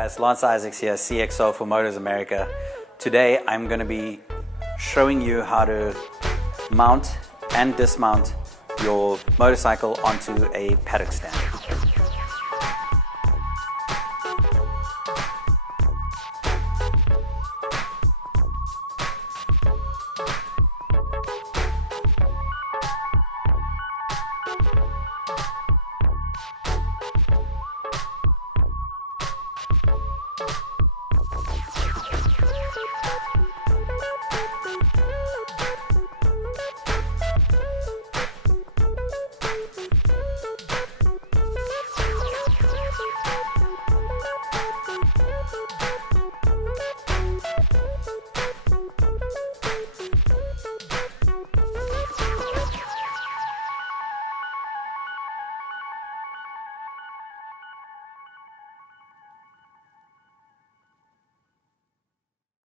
Guys, Lance Isaacs here, CXO for Motos America. Today I'm going to be showing you how to mount and dismount your motorcycle onto a paddock stand.